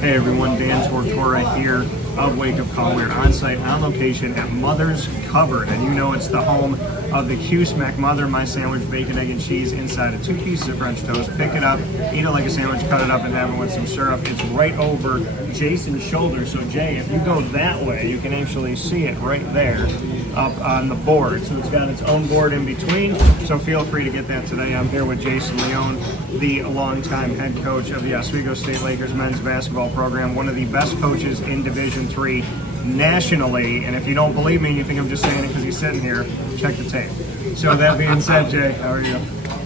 Hey everyone, Dan Tortora here of Wake Up Call. We're on site, on location at Mother's Cupboard, and you know it's the home of the Q-Smack Mother My Sandwich, bacon, egg, and cheese inside of 2 pieces of French toast. Pick it up, eat it like a sandwich, cut it up, and have it with some syrup. It's right over Jason's shoulder. So Jay, if you go that way, you can actually see it right there up on the board. So it's got its own board in between, so feel free to get that today. I'm here with Jason Leone, the longtime head coach of the Oswego State Lakers men's basketball program, one of the best coaches in Division III nationally. And if you don't believe me and you think I'm just saying it because he's sitting here, check the tape. So that being said, Jay, how are you?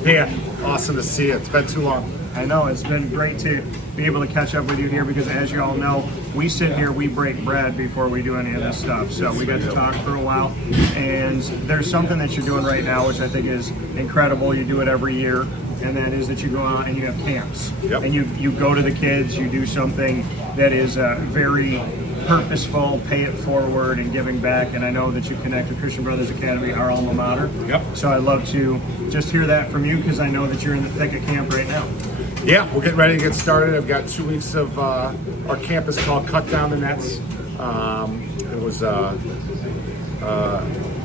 Yeah, awesome to see you. It's been too long. I know, it's been great to be able to catch up with you here because, as you all know, we sit here, we break bread before we do any of this stuff. So we got to talk for a while, and there's something that you're doing right now which I think is incredible. You do it every year, and that is that you go out and you have camps. Yep. And you go to the kids, you do something that is very purposeful, pay it forward, and giving back. And I know that you connect with Christian Brothers Academy, our alma mater. Yep. So I'd love to just hear that from you because I know that you're in the thick of camp right now. Yeah, we're getting ready to get started. I've got 2 weeks of our campus called Cut Down the Nets. It was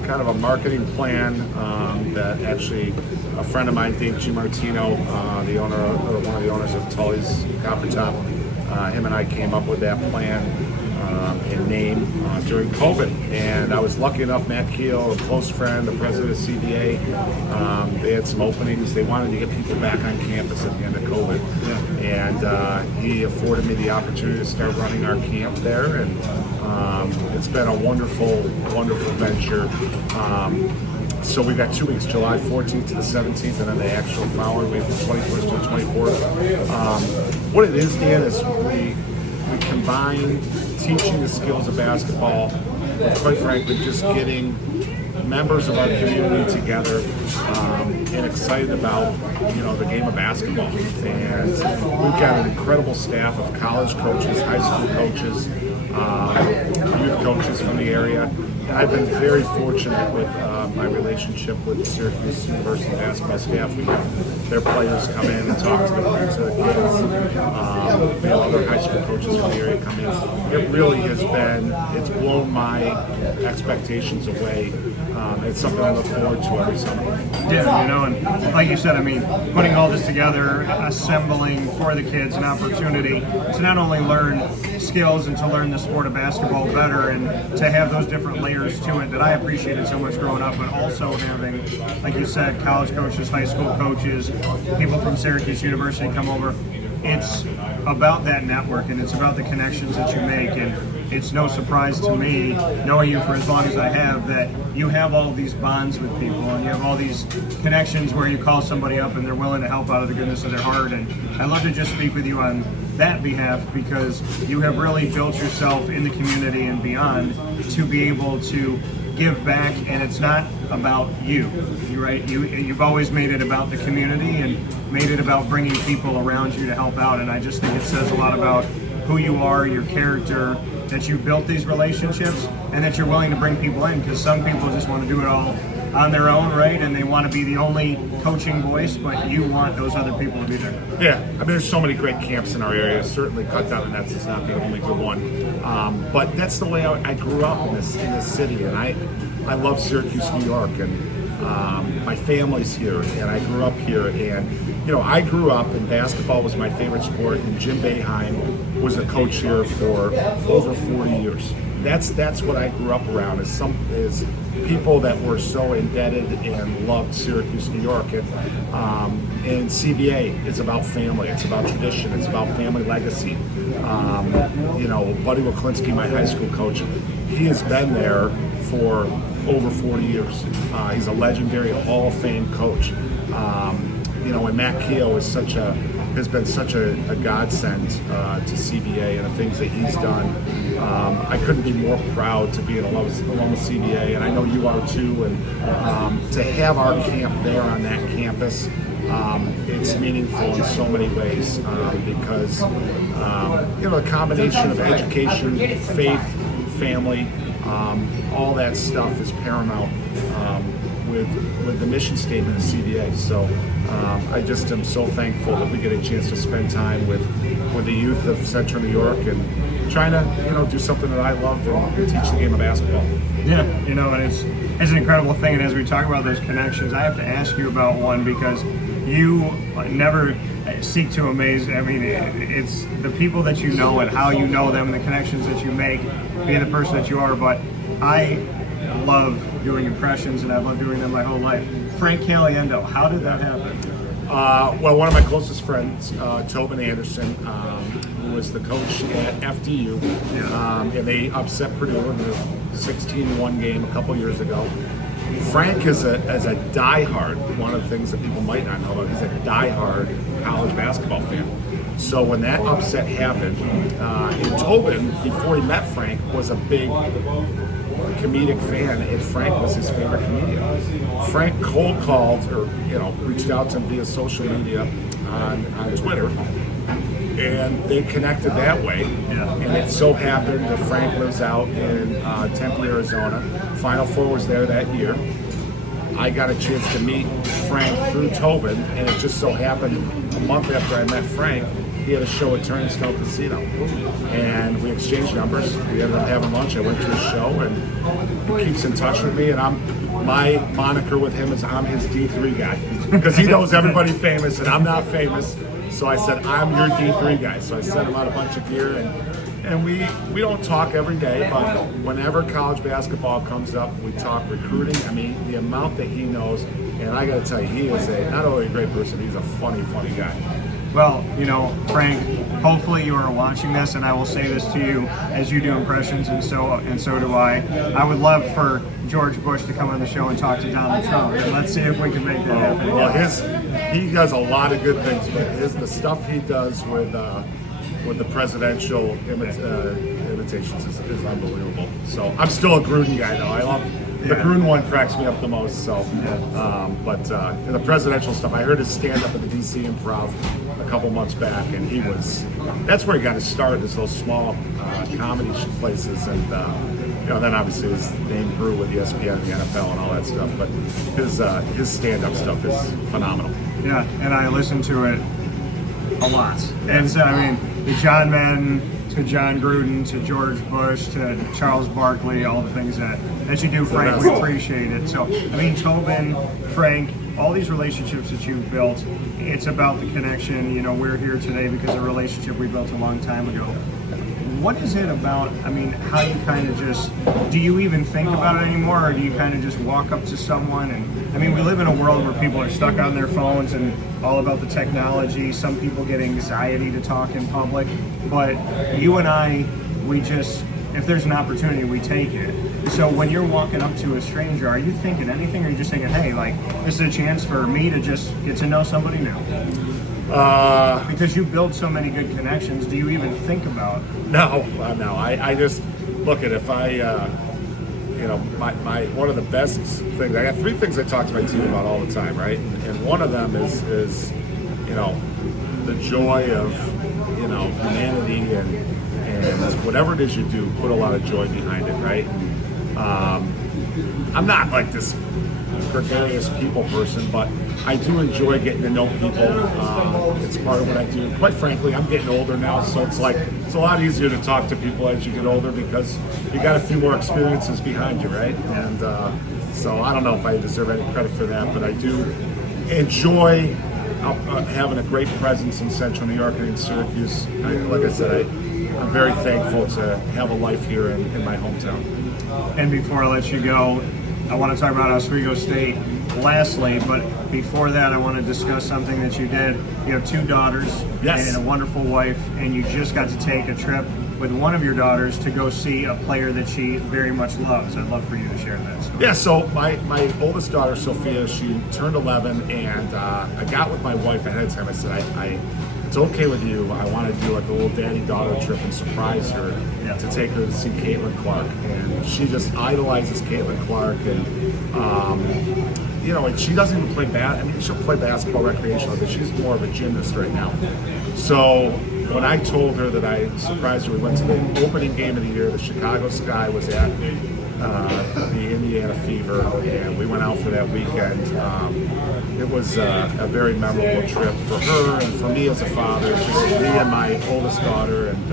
kind of a marketing plan that actually a friend of mine, Dave Gimartino, the owner, one of the owners of Tully's Copper Top, him and I came up with that plan and name during COVID. And I was lucky enough, Matt Keel, a close friend, the president of CBA, they had some openings. They wanted to get people back on campus at the end of COVID. Yeah. And he afforded me the opportunity to start running our camp there. And it's been a wonderful, wonderful venture. So we got 2 weeks, July 14th to the 17th, and then the actual following week, the 21st to the 24th. What it is, Dan, is we combine teaching the skills of basketball, but quite frankly, just getting members of our community together and excited about, the game of basketball. And we've got an incredible staff of college coaches, high school coaches, youth coaches from the area. I've been very fortunate with my relationship with the Syracuse University basketball staff. We have their players come in and talk to the kids. We have other high school coaches from the area come in. It really has been, it's blown my expectations away. It's something I look forward to every summer. Yeah, and like you said, putting all this together, assembling for the kids an opportunity to not only learn skills and to learn the sport of basketball better and to have those different layers to it that I appreciated so much growing up, but also having, like you said, college coaches, high school coaches, people from Syracuse University come over. It's about that network and it's about the connections that you make, and it's no surprise to me, knowing you for as long as I have, that you have all these bonds with people and you have all these connections where you call somebody up and they're willing to help out of the goodness of their heart. And I'd love to just speak with you on that behalf because you have really built yourself in the community and beyond to be able to give back, and it's not about you, right? You've always made it about the community and made it about bringing people around you to help out, and I just think it says a lot about who you are, your character, that you built these relationships and that you're willing to bring people in, because some people just want to do it all on their own, right? And they want to be the only coaching voice, but you want those other people to be there. Yeah, there's so many great camps in our area. Certainly Cut Down the Nets is not the only good one. But that's the way I grew up in this city, and I love Syracuse, New York, and my family's here, and I grew up here. And, I grew up, and basketball was my favorite sport, and Jim Boeheim was a coach here for over 40 years. That's what I grew up around, is people that were so indebted and loved Syracuse, New York. And CBA is about family, it's about tradition, it's about family legacy. Buddy Waklinski, my high school coach, he has been there for over 40 years. He's a legendary Hall of Fame coach. And Matt Keel has been such a godsend to CBA and the things that he's done. I couldn't be more proud to be along with CBA, and I know you are too. And to have our camp there on that campus, it's meaningful in so many ways because the combination of education, faith, family, all that stuff is paramount with the mission statement of CBA. So I just am so thankful that we get a chance to spend time with with the youth of Central New York and trying to, do something that I love and teach the game of basketball. Yeah, and it's an incredible thing. And as we talk about those connections, I have to ask you about one because you never seek to amaze. I mean, it's the people that you know and how you know them and the connections that you make, being the person that you are. But I love doing impressions, and I've loved doing them my whole life. Frank Caliendo, how did that happen? Well, one of my closest friends, Tobin Anderson, who was the coach at FDU, and they upset Purdue in the 16-1 game a couple years ago. Frank is a diehard, one of the things that people might not know about, he's a diehard college basketball fan. So when that upset happened, and Tobin, before he met Frank, was a big comedic fan, and Frank was his favorite comedian. Frank cold called or reached out to him via social media on Twitter, and they connected that way. And it so happened that Frank lives out in Tempe, Arizona. Final Four was there that year. I got a chance to meet Frank through Tobin, and it just so happened a month after I met Frank, he had a show at Turnstile Casino, and we exchanged numbers. We ended up having lunch. I went to his show, and he keeps in touch with me. And my moniker with him is I'm his D3 guy, because he knows everybody famous, and I'm not famous. So I said, I'm your D3 guy. So I sent him out a bunch of gear, and we don't talk every day, but whenever college basketball comes up, we talk recruiting. I mean, the amount that he knows, and I got to tell you, he is not only a great person, he's a funny guy. Well, Frank, hopefully you are watching this, and I will say this to you as you do impressions, and so do I. I would love for George Bush to come on the show and talk to Donald Trump, and let's see if we can make that happen. Well, he does a lot of good things, but the stuff he does with the presidential imitations is unbelievable. So I'm still a Gruden guy, though. I love the Gruden one, cracks me up the most. So, but the presidential stuff, I heard his stand up at the DC Improv a couple months back, and that's where he got his start, is those small comedy places, and then obviously his name grew with ESPN and the NFL and all that stuff. But his stand up stuff is phenomenal. Yeah, and I listen to it a lot. And so, I mean, the John Madden to John Gruden to George Bush to Charles Barkley, all the things that you do, Frank, we appreciate it. So, I mean, Tobin, Frank, all these relationships that you've built, it's about the connection. We're here today because of a relationship we built a long time ago. What is it about, how you kind of do you even think about it anymore, or do you kind of just walk up to someone and, we live in a world where people are stuck on their phones and all about the technology. Some people get anxiety to talk in public, but you and I, if there's an opportunity, we take it. So when you're walking up to a stranger, are you thinking anything, or are you just thinking, hey, this is a chance for me to just get to know somebody new? Because you build so many good connections, do you even think about? No. I just look at if I, my one of the best things. I got three things I talk to my team about all the time, right? And one of them is the joy of humanity and whatever it is you do, put a lot of joy behind it, right? I'm not like this gregarious people person, but I do enjoy getting to know people. It's part of what I do. Quite frankly, I'm getting older now, so it's a lot easier to talk to people as you get older because you got a few more experiences behind you, right? And so I don't know if I deserve any credit for that, but I do enjoy having a great presence in Central New York and in Syracuse. Like I said, I'm very thankful to have a life here in my hometown. And before I let you go, I want to talk about Oswego State lastly, but before that I want to discuss something that you did. You have two daughters and a wonderful wife, and you just got to take a trip with one of your daughters to go see a player that she very much loves. I'd love for you to share that story. Yeah, so my oldest daughter, Sophia, she turned 11, and I got with my wife ahead of time. I said, it's okay with you. I want to do like a little daddy-daughter trip and surprise her to take her to see Caitlin Clark. And she just idolizes Caitlin Clark, and and she doesn't even play she'll play basketball recreationally, but she's more of a gymnast right now. So when I told her that I surprised her, we went to the opening game of the year. The Chicago Sky was at the Indiana Fever, and we went out for that weekend. It was a very memorable trip for her and for me as a father, just me and my oldest daughter, and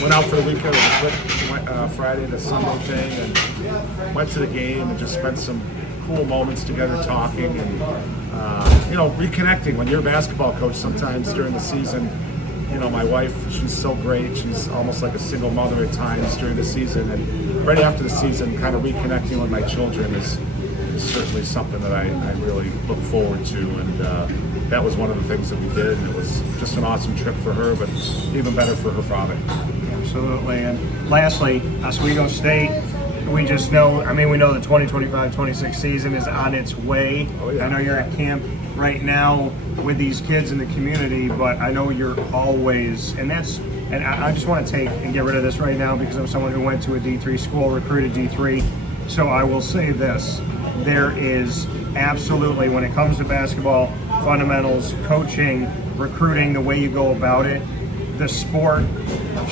went out for the weekend. It was a quick Friday to Sunday thing, and went to the game and just spent some cool moments together talking and reconnecting. When you're a basketball coach, sometimes during the season, my wife, she's so great. She's almost like a single mother at times during the season. And right after the season, kind of reconnecting with my children is certainly something that I really look forward to. And that was one of the things that we did. And it was just an awesome trip for her, but even better for her father. Absolutely. And lastly, Oswego State. We just know, we know the 2025-26 season is on its way. Oh, yeah. I know you're at camp right now with these kids in the community, but I know you're always, and I just want to take and get rid of this right now because I'm someone who went to a D3 school, recruited D3. So I will say this, there is absolutely, when it comes to basketball, fundamentals, coaching, recruiting, the way you go about it, the sport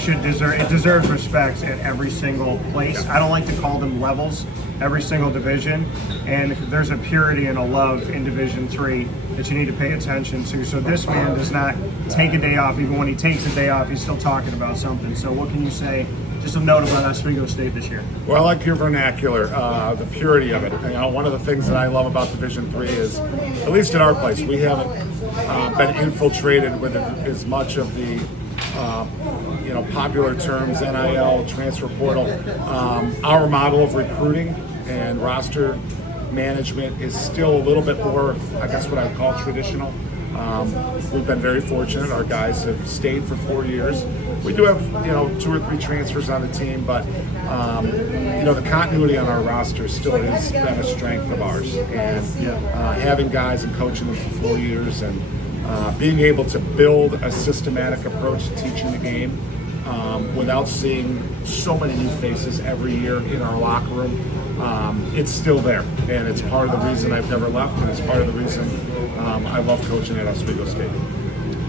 deserves respect at every single place. I don't like to call them levels, every single division, and there's a purity and a love in Division III that you need to pay attention to. So this man does not take a day off. Even when he takes a day off, he's still talking about something. So what can you say, just a note about Oswego State this year? Well, I like your vernacular, the purity of it. One of the things that I love about Division III is, at least in our place, we haven't been infiltrated with as much of the popular terms, NIL, transfer portal. Our model of recruiting and roster management is still a little bit more, I guess what I would call traditional. We've been very fortunate. Our guys have stayed for 4 years. We do have, 2 or 3 transfers on the team, but, the continuity on our roster still has been a strength of ours. And having guys and coaching them for 4 years and being able to build a systematic approach to teaching the game without seeing so many new faces every year in our locker room, it's still there. And it's part of the reason I've never left, and it's part of the reason I love coaching at Oswego State.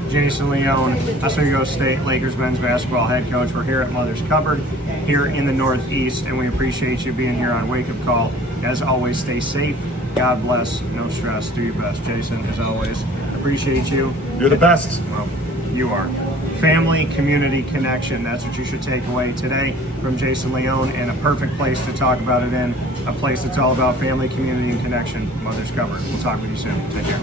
Jason Leone, Oswego State Lakers men's basketball head coach. We're here at Mother's Cupboard here in the Northeast, and we appreciate you being here on Wake Up Call. As always, stay safe. God bless. No stress. Do your best. Jason, as always, appreciate you. You're the best. Well, you are. Family, community, connection. That's what you should take away today from Jason Leone, and a perfect place to talk about it in, a place that's all about family, community, and connection. Mother's Cupboard. We'll talk with you soon. Take care.